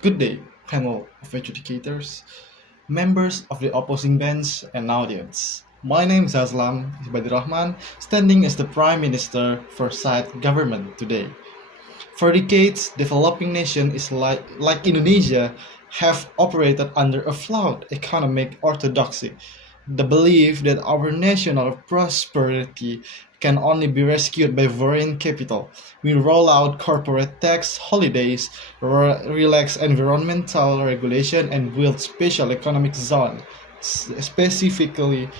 Good day, panel of educators, members of the opposing bench, and audience. My name is Aslam Rahman, standing as the Prime Minister for Side Government today. For decades, developing nations like Indonesia have operated under a flawed economic orthodoxy, the belief that our national prosperity can only be rescued by foreign capital. We roll out corporate tax holidays, relax environmental regulation, and build special economic zones specifically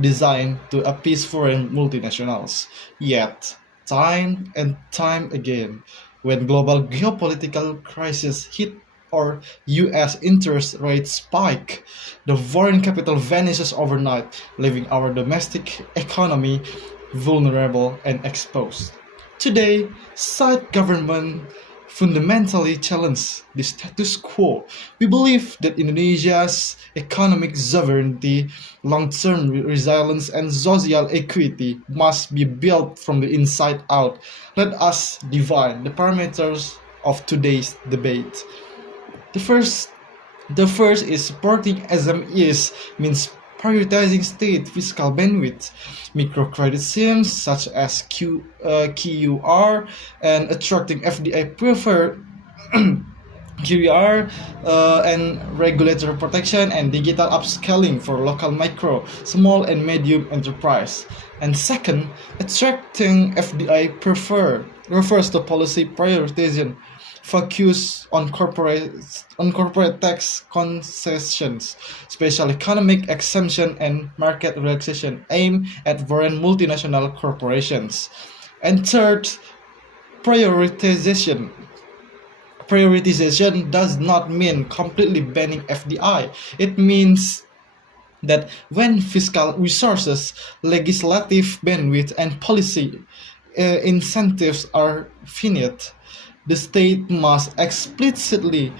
designed to appease foreign multinationals. Yet, time and time again, when global geopolitical crisis hit or US interest rates spike, the foreign capital vanishes overnight, leaving our domestic economy vulnerable and exposed. Today, side government fundamentally challenge the status quo. We believe that Indonesia's economic sovereignty, long-term resilience, and social equity must be built from the inside out. Let us define the parameters of today's debate. The first the first is supporting SMEs, means prioritizing state fiscal bandwidth, microcredit schemes such as QUR, and attracting FDI prefer QER and regulatory protection and digital upscaling for local micro, small and medium enterprise. And second, attracting FDI refers to policy prioritization focus on corporate tax concessions, special economic exemption and market relaxation aimed at foreign multinational corporations. And third, prioritization prioritization does not mean completely banning FDI. It means that when fiscal resources, legislative bandwidth, and policy incentives are finite, the state must explicitly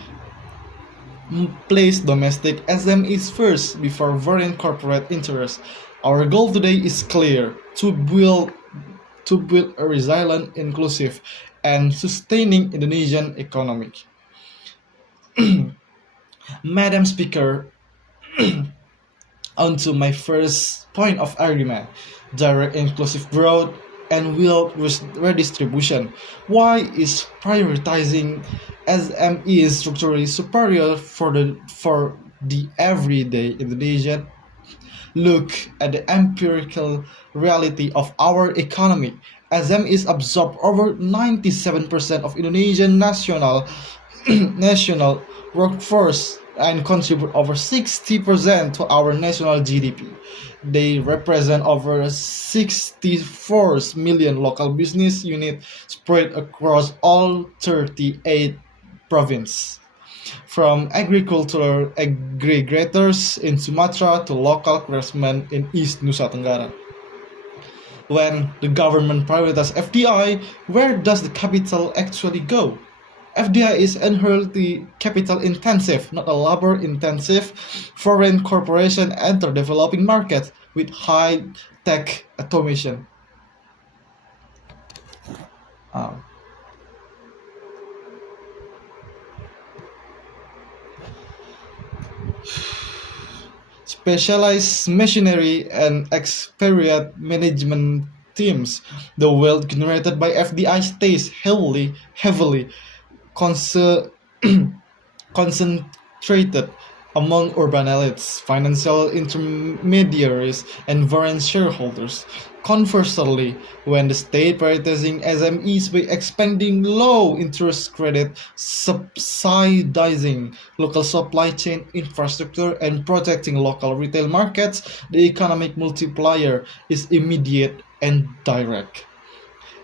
place domestic SMEs first before foreign corporate interests. Our goal today is clear: to build a resilient, inclusive, and sustaining Indonesian economy. Madam Speaker, on to my first point of argument: direct inclusive growth and wealth redistribution. Why is prioritizing SME structurally superior for the everyday Indonesian? Look at the empirical reality of our economy. SMEs absorb over 97% of Indonesian national workforce and contribute over 60% to our national GDP. They represent over 64 million local business units spread across all 38 provinces, from agricultural aggregators in Sumatra to local craftsmen in East Nusa Tenggara. When the government prioritizes FDI, where does the capital actually go? FDI is inherently capital intensive, not a labor intensive. Foreign corporations enter developing markets with high tech automation. Uh, Specialized machinery and experienced management teams. The wealth generated by FDI stays heavily conce- concentrated among urban elites, financial intermediaries, and foreign shareholders. Conversely, when the state prioritizing SMEs by expanding low-interest credit, subsidizing local supply chain infrastructure, and protecting local retail markets, the economic multiplier is immediate and direct.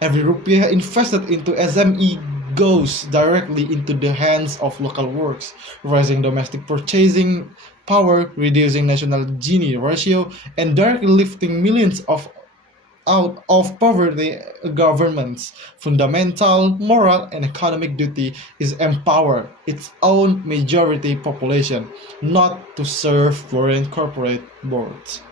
Every rupiah invested into SME goes directly into the hands of local works, raising domestic purchasing power, reducing national Gini ratio, and directly lifting millions out of poverty. Government's fundamental moral and economic duty is empower its own majority population, not to serve foreign corporate boards.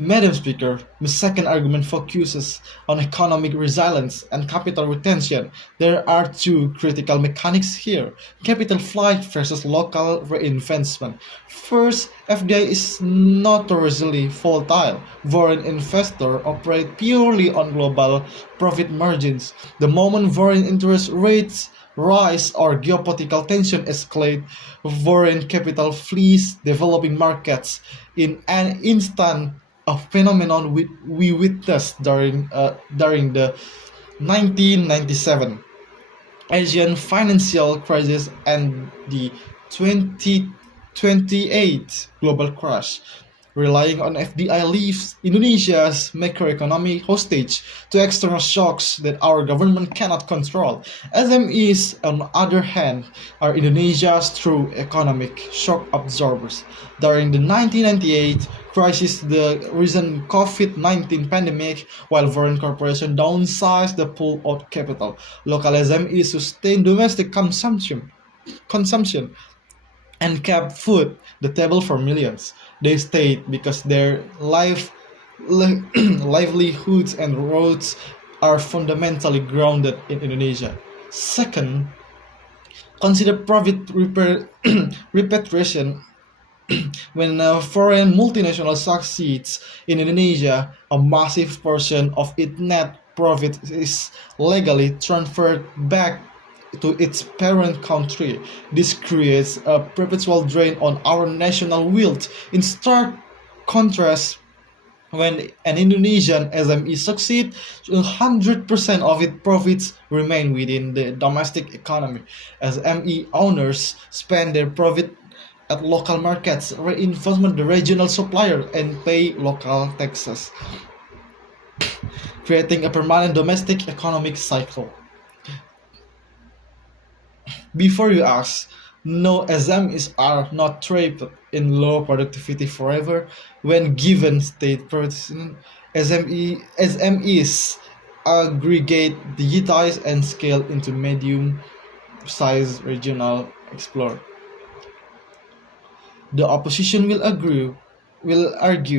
Madam Speaker, my second argument focuses on economic resilience and capital retention. There are two critical mechanics here: capital flight versus local reinvestment. First, FDI is notoriously volatile. Foreign investors operate purely on global profit margins. The moment foreign interest rates rise or geopolitical tension escalate, foreign capital flees developing markets in an instant, a phenomenon we witnessed during the 1997 Asian financial crisis and the 2028 global crash. Relying on FDI leaves Indonesia's macroeconomy hostage to external shocks that our government cannot control. SMEs, on the other hand, are Indonesia's true economic shock absorbers. During the 1998 crisis, the recent COVID-19 pandemic, while foreign corporations downsized the pool of capital, local SMEs sustained domestic consumption and kept food the table for millions. They stayed because their livelihoods and roads are fundamentally grounded in Indonesia. Second, consider profit repatriation. When a foreign multinational succeeds in Indonesia, a massive portion of its net profit is legally transferred back to its parent country. This creates a perpetual drain on our national wealth. In stark contrast, when an Indonesian SME succeeds, 100% of its profits remain within the domestic economy. SME owners spend their profit at local markets, reinvestment the regional supplier, and pay local taxes, creating a permanent domestic economic cycle. Before you ask, no, SMEs are not trapped in low productivity forever. When given state priorities, SMEs aggregate, digitize, and scale into medium-sized regional explorer. The opposition will argue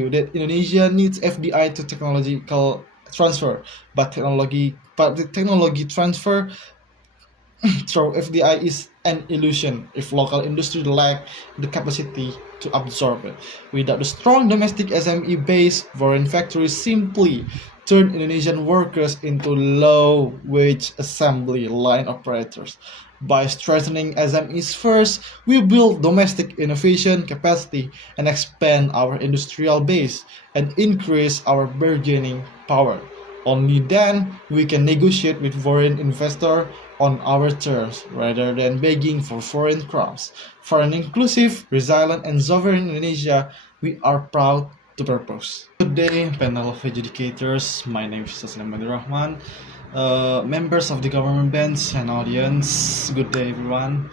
that Indonesia needs FDI to technological transfer, but the technology transfer through FDI is an illusion if local industry lack the capacity to absorb it. Without a strong domestic SME base, foreign factories simply turn Indonesian workers into low-wage assembly line operators. By strengthening SMEs first, we build domestic innovation capacity and expand our industrial base and increase our bargaining power. Only then we can negotiate with foreign investors on our terms rather than begging for foreign crumbs. For an inclusive, resilient, and sovereign Indonesia, we are proud to propose. Good day, panel of educators. My name is Rahman. Members of the government bench and audience, good day, everyone.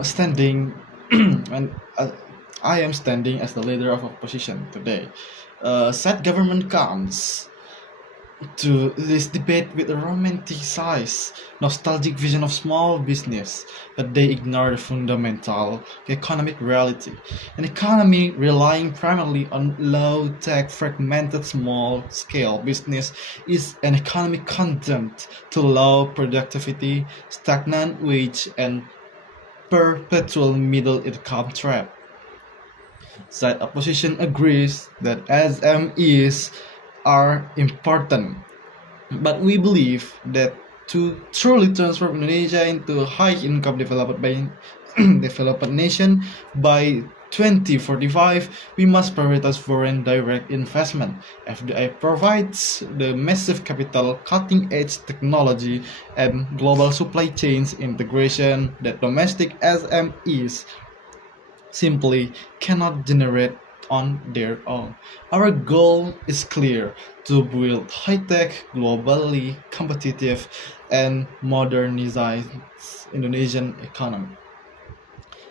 Standing, and I am standing as the leader of opposition today. Said government comes to this debate with a romanticized, nostalgic vision of small business, but they ignore the fundamental economic reality. An economy relying primarily on low-tech, fragmented, small-scale business is an economy condemned to low productivity, stagnant wage, and perpetual middle-income trap. Side opposition agrees that SMEs are important, but we believe that to truly transform Indonesia into a high-income developed nation by 2045, we must prioritize foreign direct investment. FDI provides the massive capital, cutting-edge technology, and global supply chains integration that domestic SMEs simply cannot generate on their own. Our goal is clear: to build high-tech, globally competitive, and modernized Indonesian economy.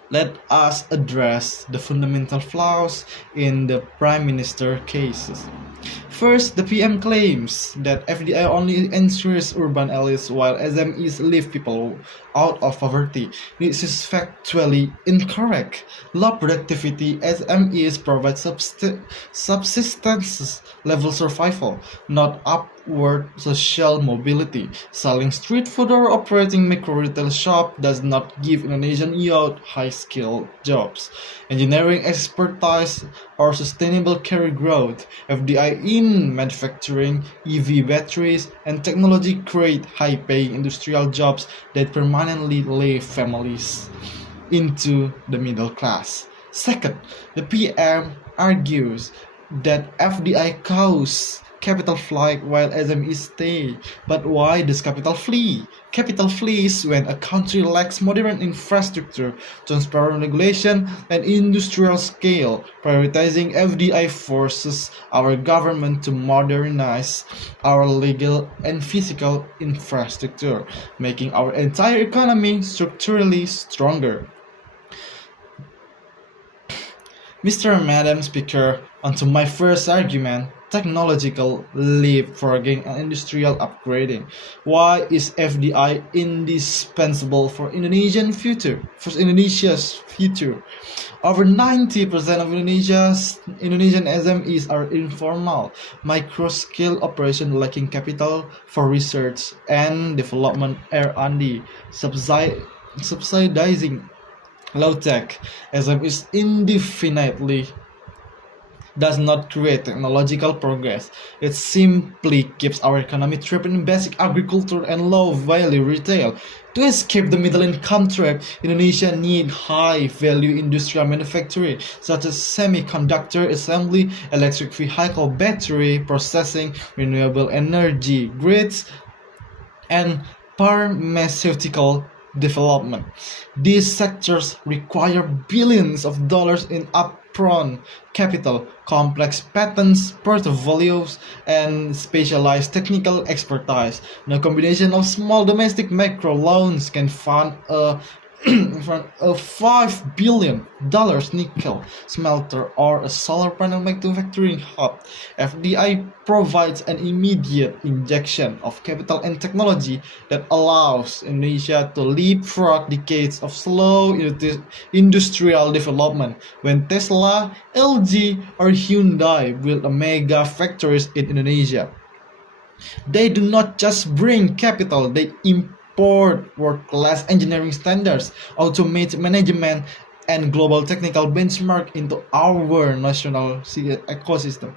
Let us address the fundamental flaws in the Prime Minister cases. First, the PM claims that FDI only ensures urban elites while SMEs leave people out of poverty. This is factually incorrect. Low productivity SMEs provide subsistence level survival, not upward social mobility. Selling street food or operating micro retail shop does not give Indonesian youth high-skilled jobs. Engineering expertise or sustainable career growth, FDI in manufacturing, EV batteries, and technology create high-paying industrial jobs that permanently leave families into the middle class. Second, the PM argues that FDI causes capital flight while SMEs stay. But why does capital flee? Capital flees when a country lacks modern infrastructure, transparent regulation, and industrial scale. Prioritizing FDI forces our government to modernize our legal and physical infrastructure, making our entire economy structurally stronger. Mr. and Madam Speaker, onto my first argument, technological leapfrogging and industrial upgrading. Why is FDI indispensable for Indonesia's future? Over 90% of Indonesian SMEs are informal, micro-scale operations lacking capital for research and development R&D, subsidizing low-tech SMEs indefinitely does not create technological progress. It simply keeps our economy trapped in basic agriculture and low-value retail. To escape the middle-income trap, Indonesia needs high-value industrial manufacturing, such as semiconductor assembly, electric vehicle battery processing, renewable energy grids, and pharmaceutical development. These sectors require billions of dollars in upfront capital, complex patents, portfolios, and specialized technical expertise. The combination of small domestic macro loans can fund a a $5 billion nickel smelter or a solar panel manufacturing hub. FDI provides an immediate injection of capital and technology that allows Indonesia to leapfrog decades of slow industrial development. When Tesla, LG, or Hyundai build mega factories in Indonesia, they do not just bring capital, they import world-class engineering standards, automated management, and global technical benchmark into our national ecosystem.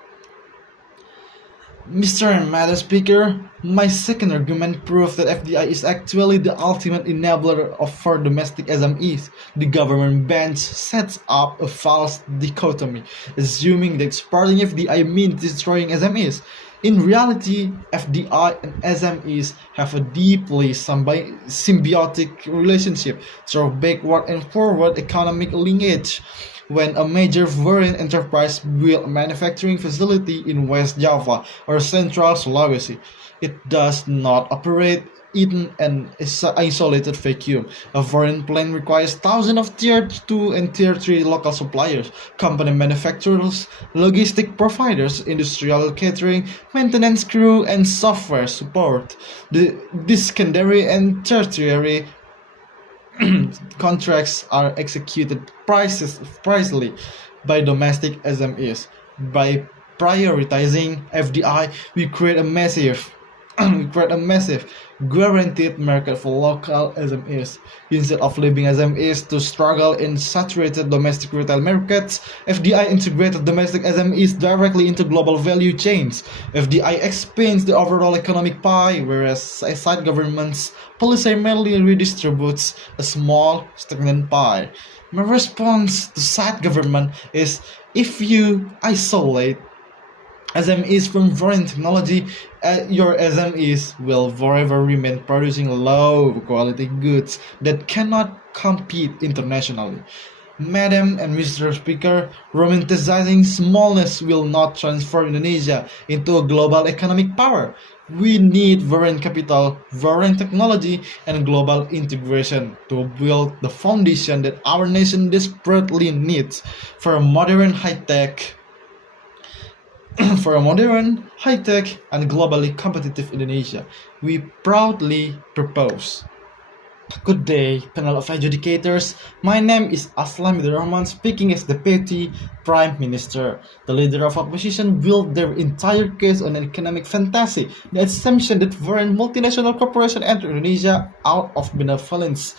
Mr. and Madam Speaker, my second argument proves that FDI is actually the ultimate enabler for domestic SMEs. The government bench sets up a false dichotomy, assuming that exporting FDI means destroying SMEs. In reality, FDI and SMEs have a deeply symbiotic relationship through backward and forward economic linkage. When a major foreign enterprise builds a manufacturing facility in West Java or Central Sulawesi, it does not operate in an isolated vacuum. A foreign plant requires thousands of Tier 2 and Tier 3 local suppliers, company manufacturers, logistic providers, industrial catering, maintenance crew, and software support. These secondary and tertiary contracts are executed precisely by domestic SMEs. By prioritizing FDI, we create a massive guaranteed market for local SMEs. Instead of leaving SMEs to struggle in saturated domestic retail markets, FDI integrated domestic SMEs directly into global value chains. FDI expands the overall economic pie, whereas side governments policy merely redistributes a small, stagnant pie. My response to side government is, if you isolate SMEs from foreign technology, your SMEs will forever remain producing low-quality goods that cannot compete internationally. Madam and Mr. Speaker, romanticizing smallness will not transform Indonesia into a global economic power. We need foreign capital, foreign technology, and global integration to build the foundation that our nation desperately needs for a modern high-tech For a modern, high-tech, and globally competitive Indonesia, we proudly propose. Good day, panel of adjudicators. My name is Aslam Rahman, speaking as Deputy Prime Minister. The leader of opposition built their entire case on an economic fantasy, the assumption that foreign multinational corporations enter Indonesia out of benevolence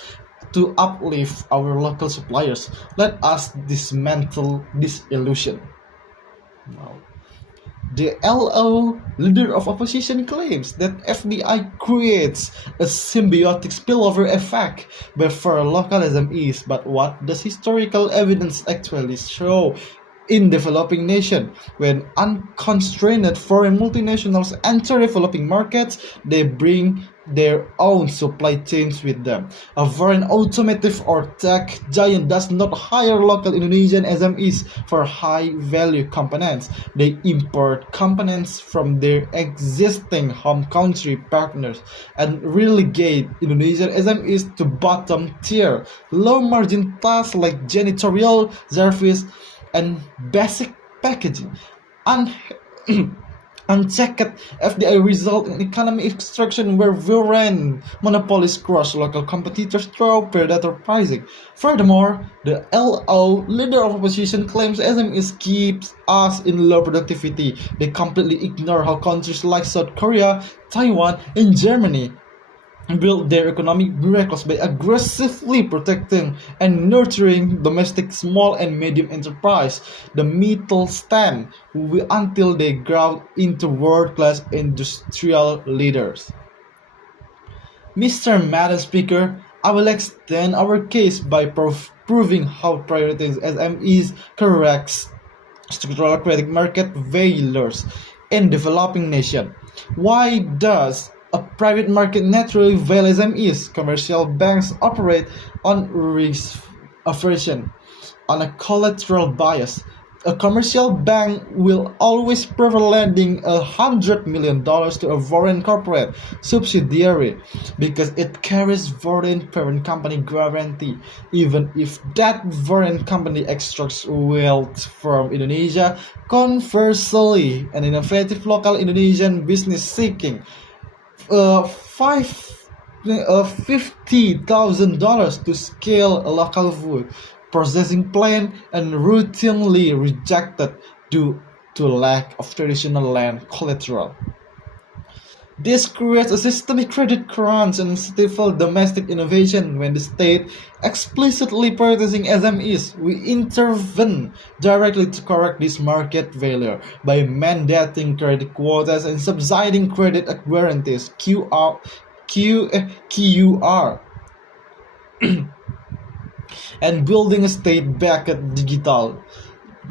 to uplift our local suppliers. Let us dismantle this illusion. Now, the LO, leader of opposition, claims that FDI creates a symbiotic spillover effect for local SMEs, but what does historical evidence actually show? In developing nations, when unconstrained foreign multinationals enter developing markets, they bring their own supply chains with them. A foreign automotive or tech giant does not hire local Indonesian SMEs for high-value components. They import components from their existing home country partners and relegate Indonesian SMEs to bottom-tier, low-margin tasks like janitorial service and basic packaging. Un- Unchecked FDI result in economic extraction where foreign monopolies crush local competitors through predator pricing. Furthermore, the LO, leader of opposition, claims SMEs keeps us in low productivity. They completely ignore how countries like South Korea, Taiwan, and Germany build their economic miracles by aggressively protecting and nurturing domestic small and medium enterprise, the Mittelstand, until they grow into world-class industrial leaders. Mr. Madam Speaker, I will extend our case by proving how prioritizing SMEs corrects structural credit market failures in developing nations. Why does a private market naturally fail SMEs? Commercial banks operate on risk aversion, on a collateral bias. A commercial bank will always prefer lending $100 million to a foreign corporate subsidiary because it carries foreign parent company guarantee, even if that foreign company extracts wealth from Indonesia. Conversely, an innovative local Indonesian business seeking five $50,000 to scale a local food processing plant and routinely rejected due to lack of traditional land collateral. This creates a systemic credit crunch and stifles domestic innovation. When the state explicitly prioritizing SMEs, we intervene directly to correct this market failure by mandating credit quotas and subsidizing credit guarantees QR and building a state-backed digital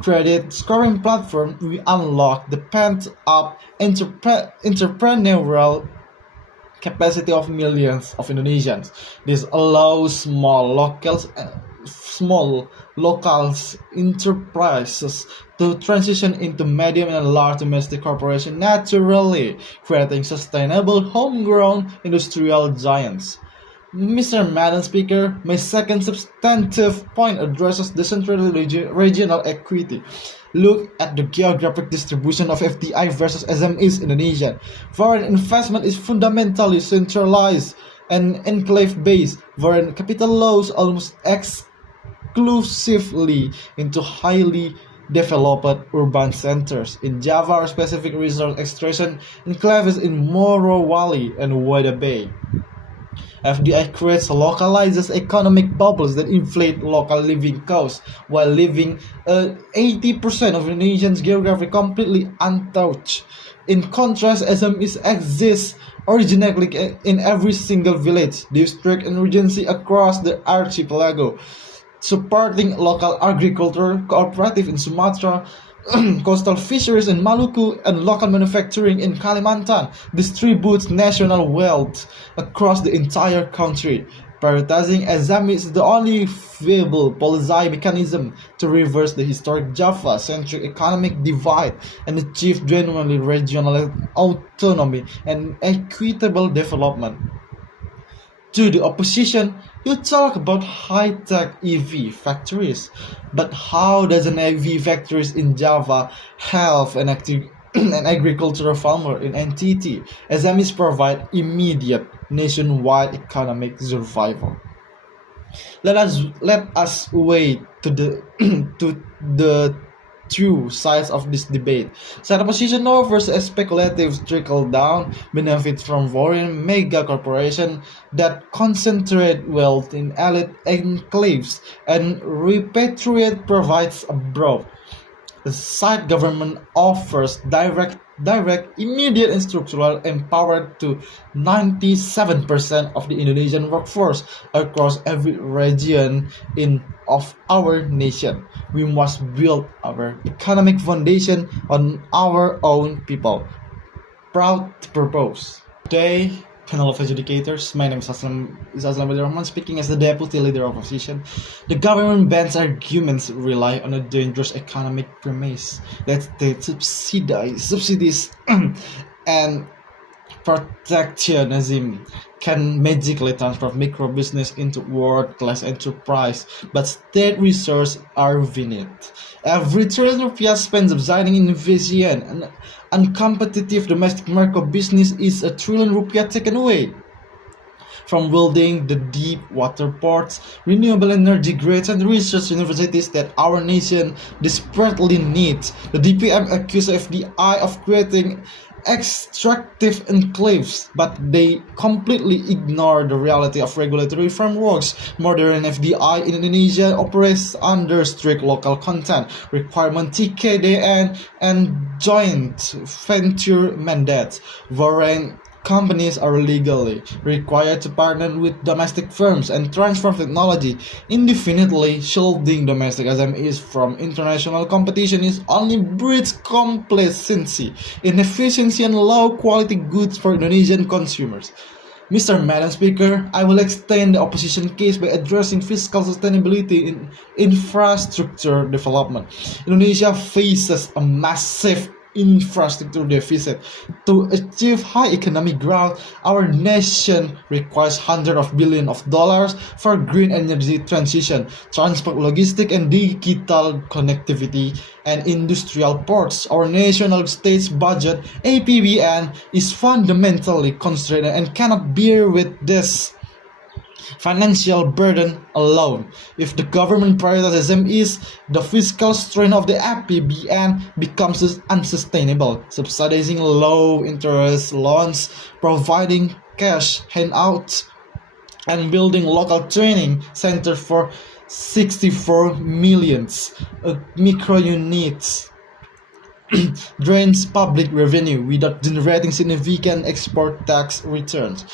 credit scoring platform. We unlock the pent-up entrepreneurial capacity of millions of Indonesians. This allows small locals enterprises to transition into medium and large domestic corporations naturally, creating sustainable homegrown industrial giants. Mr. Madam Speaker, my second substantive point addresses decentralized regional equity. Look at the geographic distribution of FDI versus SMEs in Indonesia. Foreign investment is fundamentally centralized and enclave-based. Foreign capital flows almost exclusively into highly developed urban centers. In Java, specific resource extraction enclaves in Morowali and Wada Bay. FDI creates localized economic bubbles that inflate local living costs, while leaving 80% of Indonesians' geography completely untouched. In contrast, SMEs exist originally in every single village, district, and regency across the archipelago, supporting local agriculture, cooperative in Sumatra, coastal fisheries in Maluku, and local manufacturing in Kalimantan distributes national wealth across the entire country. Prioritizing SMEs is the only viable policy mechanism to reverse the historic Java-centric economic divide and achieve genuinely regional autonomy and equitable development. To the opposition, you talk about high-tech EV factories, but how does an EV factories in Java have an an agricultural farmer in NTT, SMEs provide immediate nationwide economic survival. Let us wait to the to the true size of this debate. Set a position now versus speculative trickle down benefits from foreign mega corporations that concentrate wealth in elite enclaves and repatriate provides abroad. The side government offers immediate and structural empowerment to 97% of the Indonesian workforce across every region of our nation. We must build our economic foundation on our own people. Proud to propose. Today, panel of educators. My name is Aslam Rahman, speaking as the deputy leader of opposition. The government bans arguments rely on a dangerous economic premise that the subsidies and protectionism can magically transform micro business into world-class enterprise, but state resources are finite. Every trillion rupiah spent subsiding innovation and uncompetitive domestic micro business is a trillion rupiah taken away. From building the deep water ports, renewable energy grids, and research universities that our nation desperately needs, the DPM accused FDI of creating extractive enclaves, but they completely ignore the reality of regulatory frameworks. Modern FDI in Indonesia operates under strict local content requirement TKDN and joint venture mandates. Foreign companies are legally required to partner with domestic firms and transfer technology indefinitely. Shielding domestic SMEs from international competition is only breeds complacency, inefficiency, and low-quality goods for Indonesian consumers. Mr. Madam Speaker, I will extend the opposition case by addressing fiscal sustainability in infrastructure development. Indonesia faces a massive infrastructure deficit. To achieve high economic growth, our nation requires hundreds of billions of dollars for green energy transition, transport, logistics, and digital connectivity, and industrial ports. Our national state's budget, APBN, is fundamentally constrained and cannot bear with this financial burden alone. If the government prioritizes SMEs, the fiscal strain of the APBN becomes unsustainable. Subsidizing low-interest loans, providing cash handouts, and building local training centers for 64 million micro units drains public revenue without generating significant export tax returns.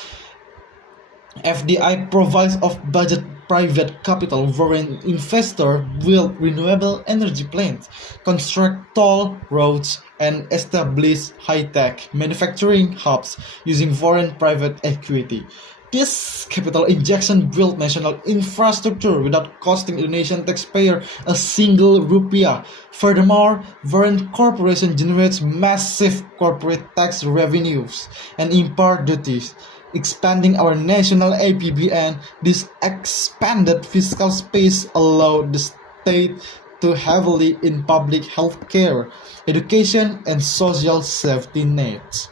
FDI provides off-budget private capital for an investor build renewable energy plants, construct toll roads, and establish high-tech manufacturing hubs using foreign private equity. This capital injection built national infrastructure without costing Indonesian taxpayer a single rupiah. Furthermore, foreign corporation generates massive corporate tax revenues and import duties. Expanding our national APBN, this expanded fiscal space allowed the state to heavily in public health care, education, and social safety nets.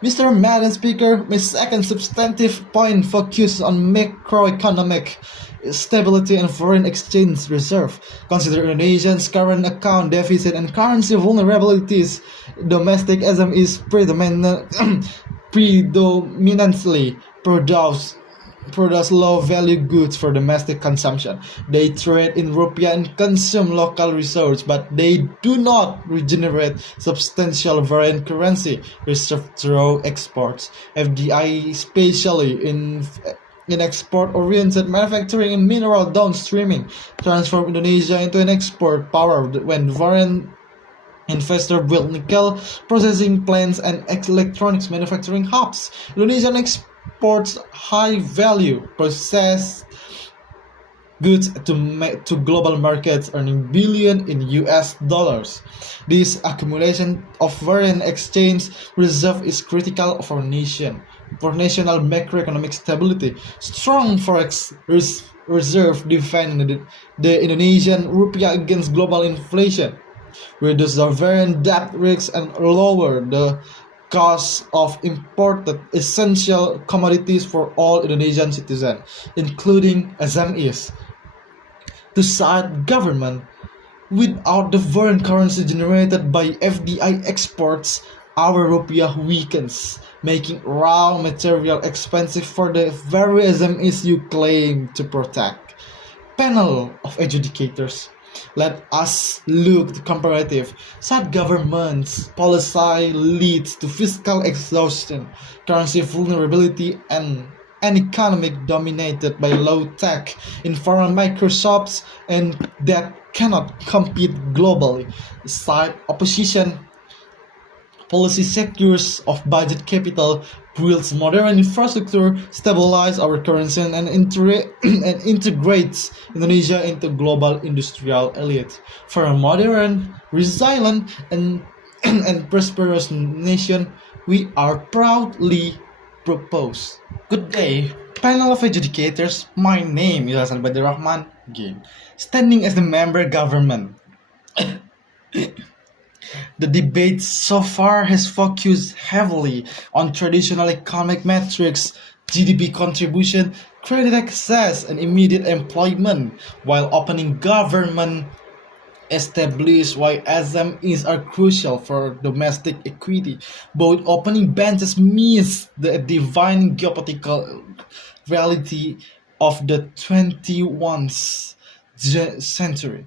Mr. Madam Speaker, my second substantive point focuses on macroeconomic stability and foreign exchange reserve. Consider Indonesia's current account deficit and currency vulnerabilities. Domestic SMEs predominantly produce low-value goods for domestic consumption. They trade in rupiah and consume local resources, but they do not regenerate substantial foreign currency reserve through exports. FDI, especially in export-oriented manufacturing and mineral downstreaming, transform Indonesia into an export power when foreign investors build nickel processing plants and electronics manufacturing hubs. Indonesia exports high-value processed goods to global markets, earning billions in US dollars. This accumulation of foreign exchange reserve is critical for national macroeconomic stability. Strong forex reserve defend the Indonesian rupiah against global inflation. reduce the variant debt risks, and lower the cost of imported essential commodities for all Indonesian citizens, including SMEs. To cite government, without the foreign currency generated by FDI exports, our rupiah weakens, making raw material expensive for the very SMEs you claim to protect. Panel of educators, let us look to comparative. Such government's policy leads to fiscal exhaustion, currency vulnerability, and an economic dominated by low-tech, informal microshops, and that cannot compete globally. Side opposition policy secures of budget capital, builds modern infrastructure, stabilize our currency, and, and integrates Indonesia into global industrial elite. For a modern, resilient, and, and prosperous nation, we are proudly propose. Good day, panel of educators. My name is Hasan Rahman, again, standing as the member government. The debate so far has focused heavily on traditional economic metrics, GDP contribution, credit access, and immediate employment, while opening government established why SMEs are crucial for domestic equity. Both opening benches miss the divine geopolitical reality of the 21st century.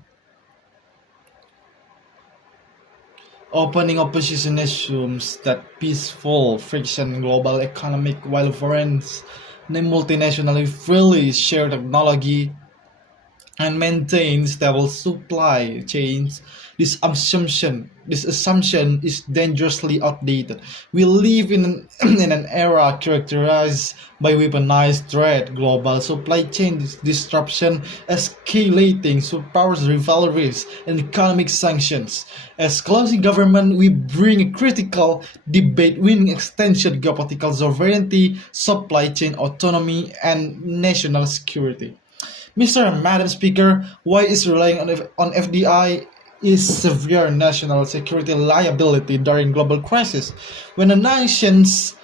Opening opposition assumes that peaceful friction in global economic while foreign multinationally freely share technology and maintain stable supply chains. This assumption is dangerously outdated. We live in an era characterized by weaponized threat, global supply chain disruption, escalating superpowers rivalries, and economic sanctions. As closing government, we bring a critical debate winning extension, geopolitical sovereignty, supply chain autonomy, and national security. Mr. and Madam Speaker, why is relying on FDI is severe national security liability during global crisis, when a nation's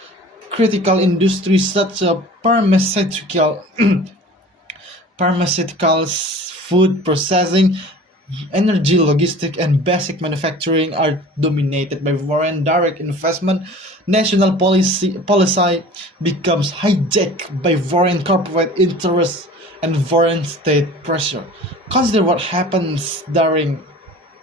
critical industries such as pharmaceuticals, food processing, energy, logistics, and basic manufacturing are dominated by foreign direct investment. National policy becomes hijacked by foreign corporate interests and foreign state pressure. Consider what happens during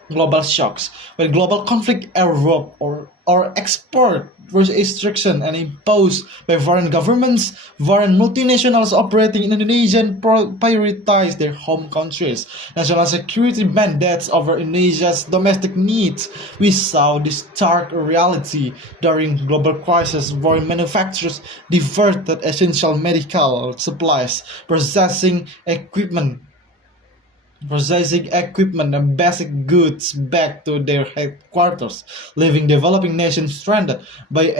global shocks. When global conflict erupt or export restriction and imposed by foreign governments, foreign multinationals operating in Indonesia prioritize their home countries' national security mandates over Indonesia's domestic needs. We saw this stark reality during global crisis. Foreign manufacturers diverted essential medical supplies, processing equipment and basic goods back to their headquarters, leaving developing nations stranded by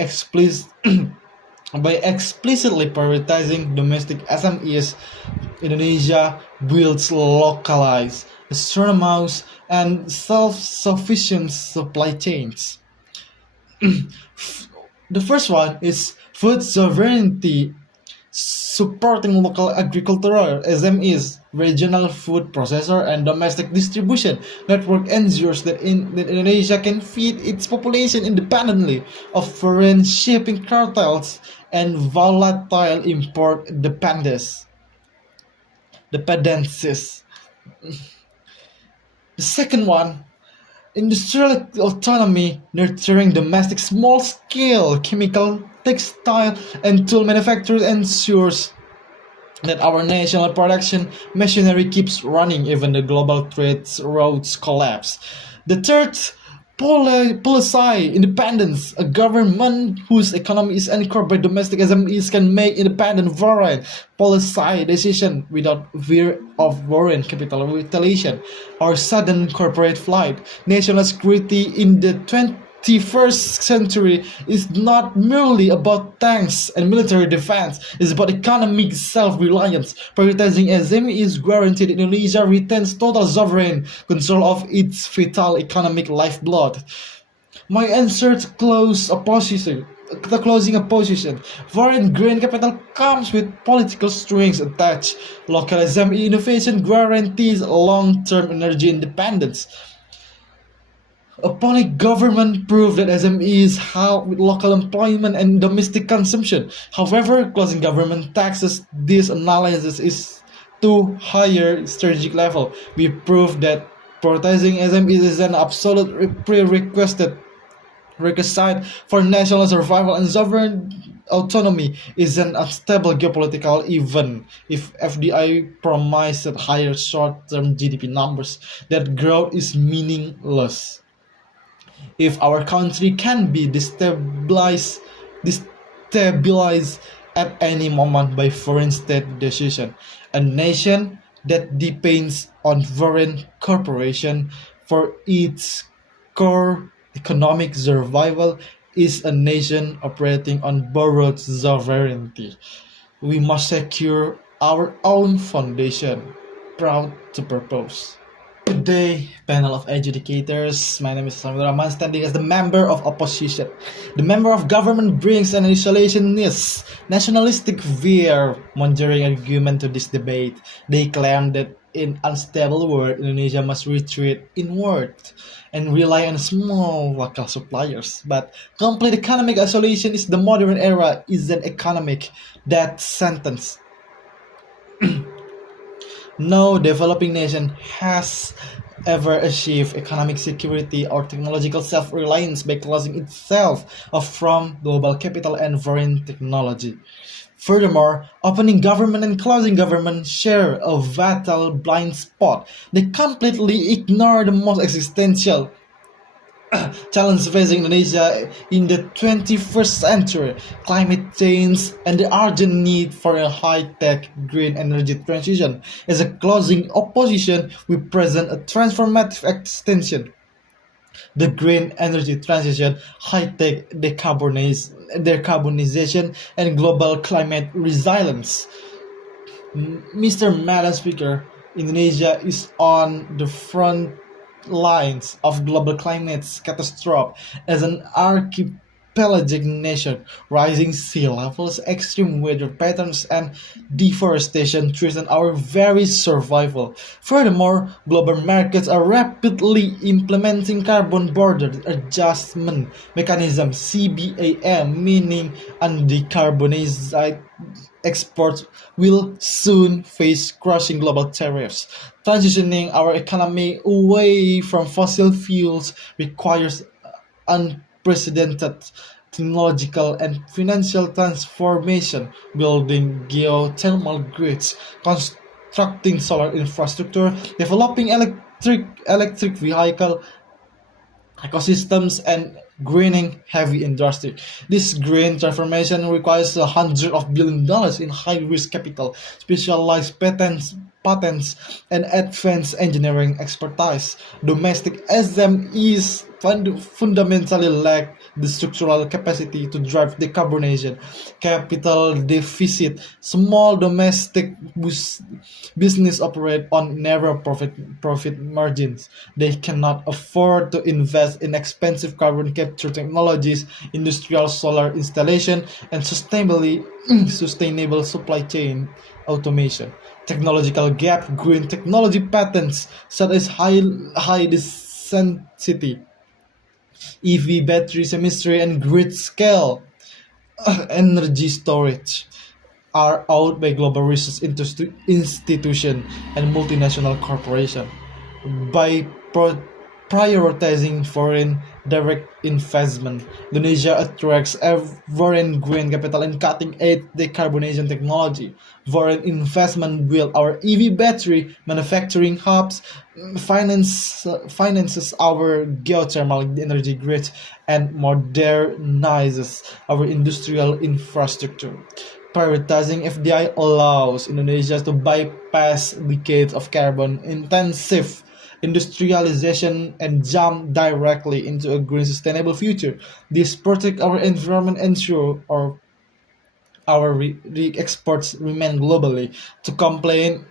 by explicitly prioritizing domestic SMEs. Indonesia builds localized, autonomous, and self-sufficient supply chains. The first one is food sovereignty, supporting local agricultural SMEs, regional food processor, and domestic distribution network ensures that Indonesia can feed its population independently of foreign shipping cartels and volatile import dependencies. The second one, industrial autonomy, nurturing domestic small-scale chemical, textile, and tool manufacturers ensures that our national production machinery keeps running even the global trade routes collapse. The third, policy independence. A government whose economy is anchored by domestic SMEs can make independent foreign policy decisions without fear of foreign capital retaliation or sudden corporate flight. National security in the 21st century is not merely about tanks and military defense, it's about economic self-reliance. Prioritizing SMEs guaranteed Indonesia retains total sovereign control of its vital economic lifeblood. My answer to the closing opposition. Foreign grain capital comes with political strings attached. Local SME innovation guarantees long-term energy independence. Upon it, government proved that SMEs help with local employment and domestic consumption. However, closing government taxes, this analysis is to higher strategic level. We proved that prioritizing SMEs is an absolute prerequisite for national survival, and sovereign autonomy is an unstable geopolitical event. If FDI promised higher short-term GDP numbers, that growth is meaningless. If our country can be destabilized at any moment by foreign state decision, a nation that depends on foreign corporation for its core economic survival is a nation operating on borrowed sovereignty. We must secure our own foundation. Proud to propose. Good day, panel of educators. My name is Rahman, standing as the member of opposition. The member of government brings an isolationist, nationalistic veer mongering argument to this debate. They claim that in unstable world, Indonesia must retreat inward and rely on small local suppliers. But complete economic isolation is the modern era is an economic death sentence. No developing nation has ever achieved economic security or technological self-reliance by closing itself off from global capital and foreign technology. Furthermore, opening government and closing government share a vital blind spot. They completely ignore the most existential challenge facing Indonesia in the 21st century: climate change and the urgent need for a high-tech green energy transition. As a closing opposition, we present a transformative extension: the green energy transition, high-tech decarbonization, and global climate resilience. Mr. Speaker, Indonesia is on the front lines of global climate catastrophe as an archipelagic nation. Rising sea levels, extreme weather patterns, and deforestation threaten our very survival. Furthermore, global markets are rapidly implementing carbon border adjustment mechanism (CBAM), meaning undecarbonized exports will soon face crushing global tariffs. Transitioning our economy away from fossil fuels requires unprecedented technological and financial transformation. Building geothermal grids, constructing solar infrastructure, developing electric vehicle ecosystems, and greening heavy industry. This green transformation requires $100 billion in high-risk capital, specialized patents, and advanced engineering expertise. Domestic SMEs fundamentally lack the structural capacity to drive decarbonization. Capital deficit. Small domestic business operate on narrow profit margins. They cannot afford to invest in expensive carbon capture technologies, industrial solar installation, and sustainable supply chain automation. Technological gap. Green technology patents such as high density EV battery chemistry and grid-scale energy storage are owned by global research institutions and multinational corporations. By prioritizing foreign direct investment, Indonesia attracts foreign green capital and cutting-edge decarbonization technology. Foreign investment build our EV battery manufacturing hubs, finances our geothermal energy grid, and modernizes our industrial infrastructure. Prioritizing FDI allows Indonesia to bypass decades of carbon-intensive industrialization, and jump directly into a green sustainable future. This protect our environment, ensure our exports remain globally to complain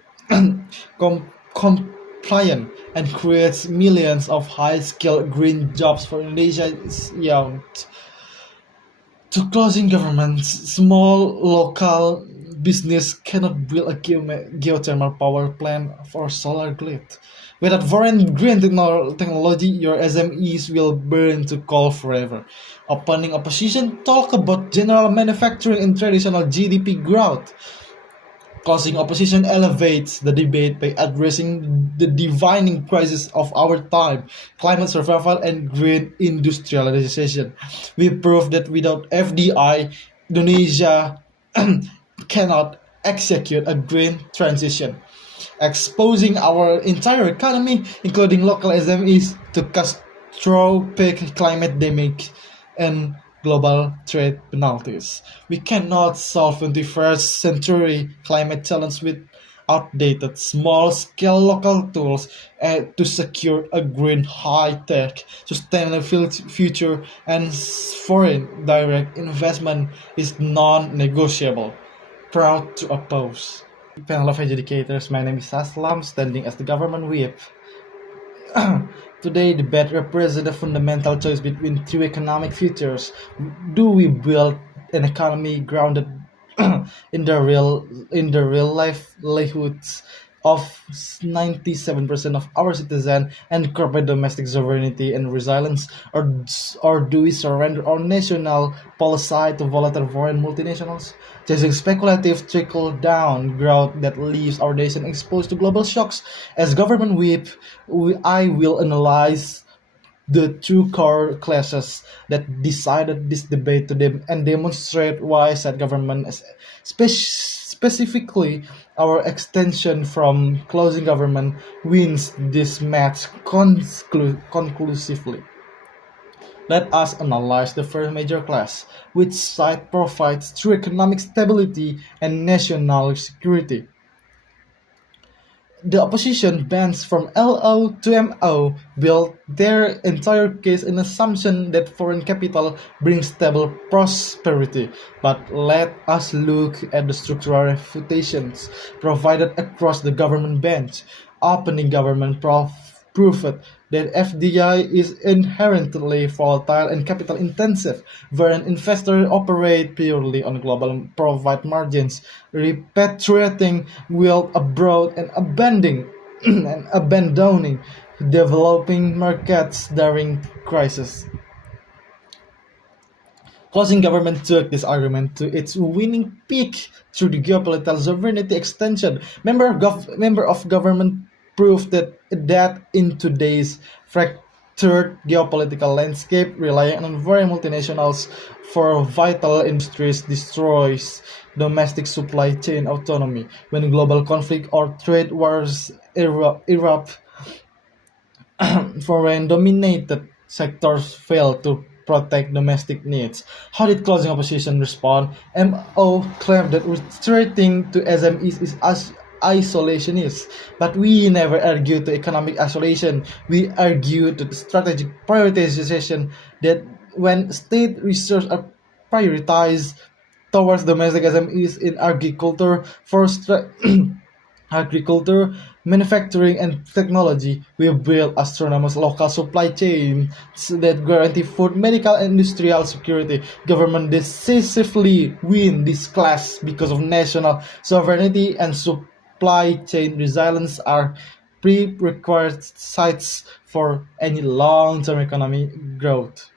compliant and creates millions of high-skilled green jobs for Indonesia's young. To closing governments, small local business cannot build a geothermal power plant for solar grid. Without foreign green technology, your SMEs will burn to coal forever. Opening opposition talk about general manufacturing and traditional GDP growth. Causing opposition elevates the debate by addressing the defining crisis of our time, climate survival and green industrialization. We prove that without FDI, Indonesia cannot execute a green transition, exposing our entire economy, including local SMEs, to catastrophic climate damage and global trade penalties. We cannot solve 21st century climate challenge with outdated small-scale local tools to secure a green high-tech sustainable future, and foreign direct investment is non-negotiable. Proud to oppose. Panel of educators, my name is Aslam, standing as the government whip. Today, debate represents a fundamental choice between two economic futures. Do we build an economy grounded in the real livelihoods of 97% of our citizens and corporate domestic sovereignty and resilience, or do we surrender our national policy to volatile foreign multinationals, chasing speculative trickle-down growth that leaves our nation exposed to global shocks? As government whip, I will analyze the two core classes that decided this debate to them and demonstrate why said government, specifically our extension from closing government, wins this match conclusively. Let us analyze the first major class, which side provides true economic stability and national security. The opposition bends from LO to MO built their entire case in assumption that foreign capital brings stable prosperity. But let us look at the structural refutations provided across the government bench. Opening government proved that FDI is inherently volatile and capital intensive, wherein investors operate purely on global profit margins, repatriating wealth abroad and abandoning developing markets during crisis. Closing government took this argument to its winning peak through the geopolitical sovereignty extension. Member of government proved that in today's fractured geopolitical landscape, relying on foreign multinationals for vital industries destroys domestic supply chain autonomy. When global conflict or trade wars erupt, foreign-dominated sectors fail to protect domestic needs. How did closing opposition respond? MO claimed that retreating to SMEs is isolationist, but we never argued to economic isolation. We argued to the strategic prioritization that when state resources are prioritized towards domestic SMEs in agriculture, agriculture, manufacturing, and technology, we build astronomous local supply chains that guarantee food, medical, and industrial security. Government decisively win this class because of national sovereignty and supply chain resilience are prerequisites for any long-term economic growth.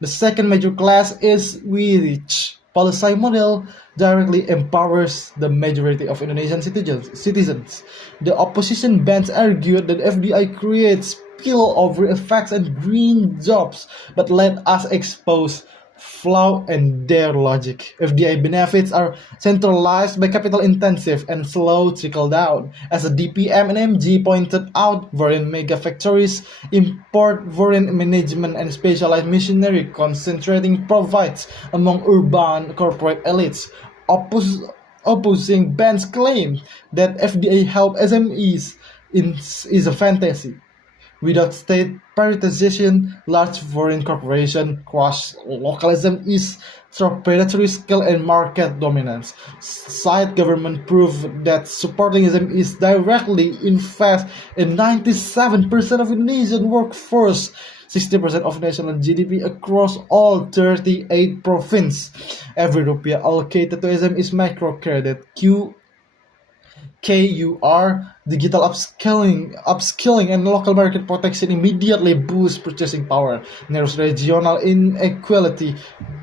The second major class is which policy model directly empowers the majority of Indonesian citizens. The opposition bench argued that FDI creates spillover effects and green jobs, but let us expose flaw in their logic. FDI benefits are centralized by capital intensive and slow trickle down. As a DPM and MG pointed out, foreign mega factories import foreign management and specialized machinery concentrating profits among urban corporate elites. Opposing bands claim that FDI help SMEs is a fantasy. Without state prioritization, large foreign corporations crush localism is through predatory scale and market dominance. Side government prove that supporting SMEs directly invest in 97% of Indonesian workforce, 60% of national GDP across all 38 provinces. Every rupiah allocated to SMEs microcredit, KUR, digital upskilling, and local market protection immediately boost purchasing power, narrows regional inequality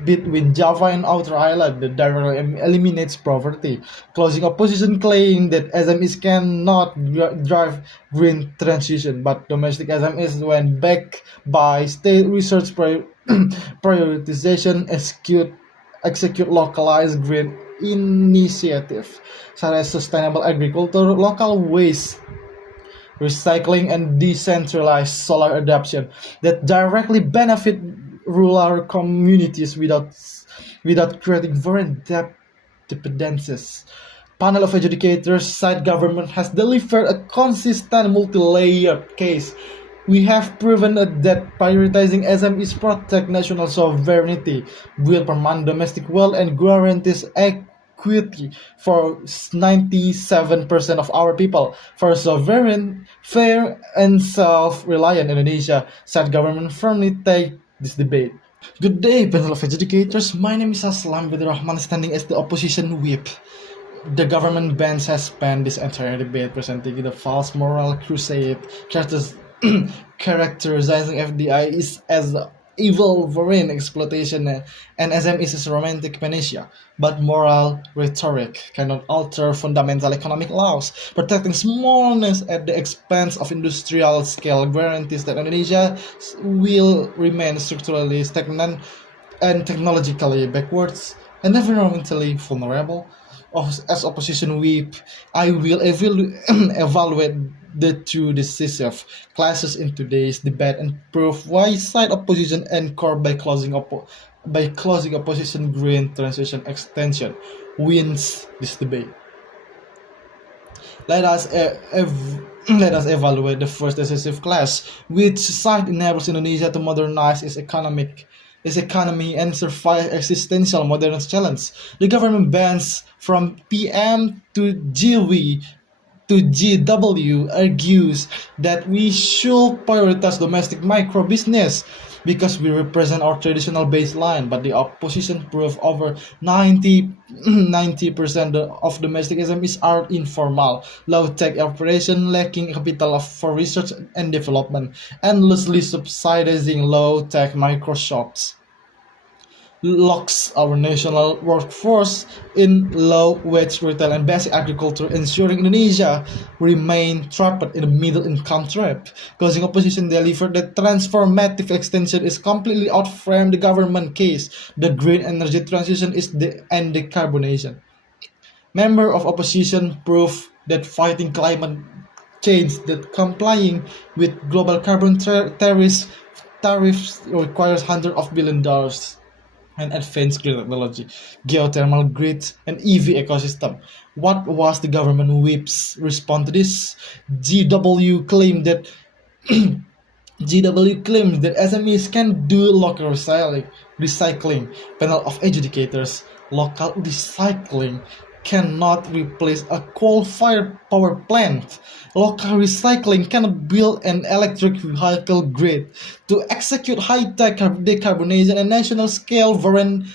between Java and Outer Island, that directly eliminates poverty. Closing opposition claim that SMEs cannot drive green transition, but domestic SMEs, when backed by state research prioritization, execute localized green initiatives such as sustainable agriculture, local waste recycling, and decentralized solar adoption that directly benefit rural communities without creating foreign debt dependencies. Panel of educators cite government has delivered a consistent multi-layered case. We have proven that prioritizing SMEs protect national sovereignty, build permanent domestic wealth, and guarantees equity for 97% of our people. For a sovereign, fair, and self-reliant Indonesia, said government firmly take this debate. Good day, panel of educators. My name is Aslam Rahman, standing as the opposition whip. The government bench has spent this entire debate presenting the false moral crusade, characterizing FDI is as evil foreign exploitation and SMEs as romantic panacea. But moral rhetoric cannot alter fundamental economic laws. Protecting smallness at the expense of industrial scale guarantees that Indonesia will remain structurally stagnant and technologically backwards and environmentally vulnerable. As opposition whip, I will evaluate the two decisive classes in today's debate and prove why side opposition encore by closing opposition green transition extension wins this debate. Let us let us evaluate the first decisive class, which side enables Indonesia to modernize its economy and survive existential modern challenge. The government bans from PM to GW to GW argues that we should prioritize domestic micro business because we represent our traditional baseline, but the opposition proof over 90% of domestic SMEs are informal, low-tech operation lacking capital for research and development, endlessly subsidizing low-tech micro shops locks our national workforce in low-wage retail and basic agriculture, ensuring Indonesia remain trapped in the middle-income trap. Closing opposition delivered that transformative extension is completely outframed the government case. The green energy transition is and decarbonization. Member of opposition prove that fighting climate change, that complying with global carbon tariffs requires hundreds of billion dollars and advanced green technology, geothermal grids, and EV ecosystem. What was the government whip's response to this? GW claimed that SMEs can do local recycling. Panel of educators, local recycling cannot replace a coal-fired power plant. Local recycling cannot build an electric vehicle grid. To execute high-tech decarbonization at national scale, foreign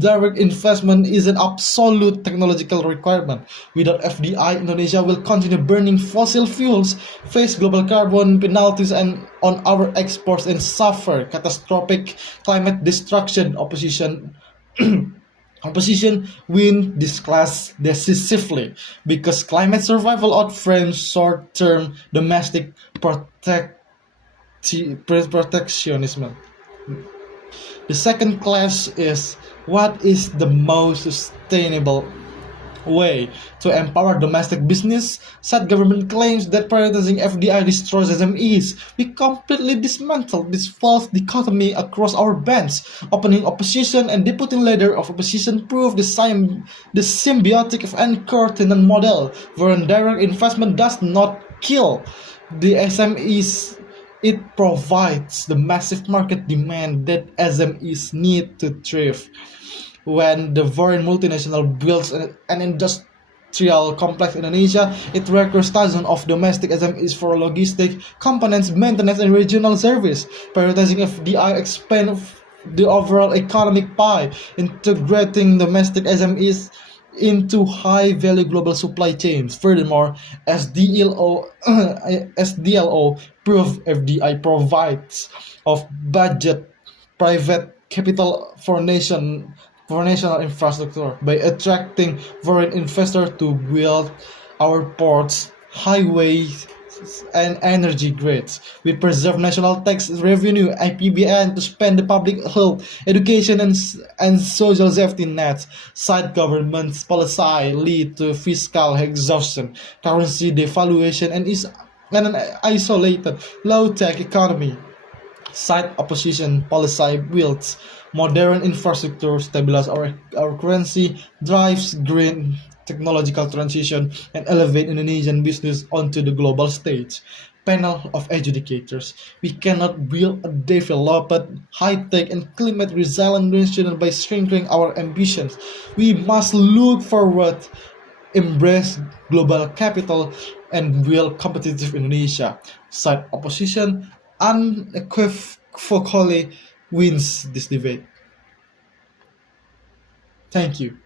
direct investment is an absolute technological requirement. Without FDI, Indonesia will continue burning fossil fuels, face global carbon penalties and on our exports, and suffer catastrophic climate destruction. Opposition win this class decisively because climate survival outframes short-term domestic protectionism. The second class is what is the most sustainable way to empower domestic business. Said government claims that prioritizing FDI destroys SMEs. We completely dismantle this false dichotomy across our bench. Opening opposition and deputy leader of opposition prove the symbiotic anchor tenant model, where direct investment does not kill the SMEs It provides the massive market demand that SMEs need to thrive. When the foreign multinational builds an industrial complex in Indonesia, it requires thousands of domestic SMEs for logistic, components, maintenance, and regional service. Prioritizing FDI expand the overall economic pie, integrating domestic SMEs into high-value global supply chains. Furthermore, SDLO proof FDI provides of budget private capital for national infrastructure by attracting foreign investors to build our ports, highways, and energy grids. We preserve national tax revenue (IPBN) to spend the public health, education, and social safety nets. Side government's policy lead to fiscal exhaustion, currency devaluation, and an isolated, low-tech economy. Side opposition policy builds modern infrastructure, stabilizes our currency, drives green technological transition, and elevate Indonesian business onto the global stage. Panel of educators. We cannot build a developed, high-tech, and climate-resilient nation by shrinking our ambitions. We must look forward, embrace global capital, and build competitive Indonesia. Side opposition unequivocally wins this debate. Thank you.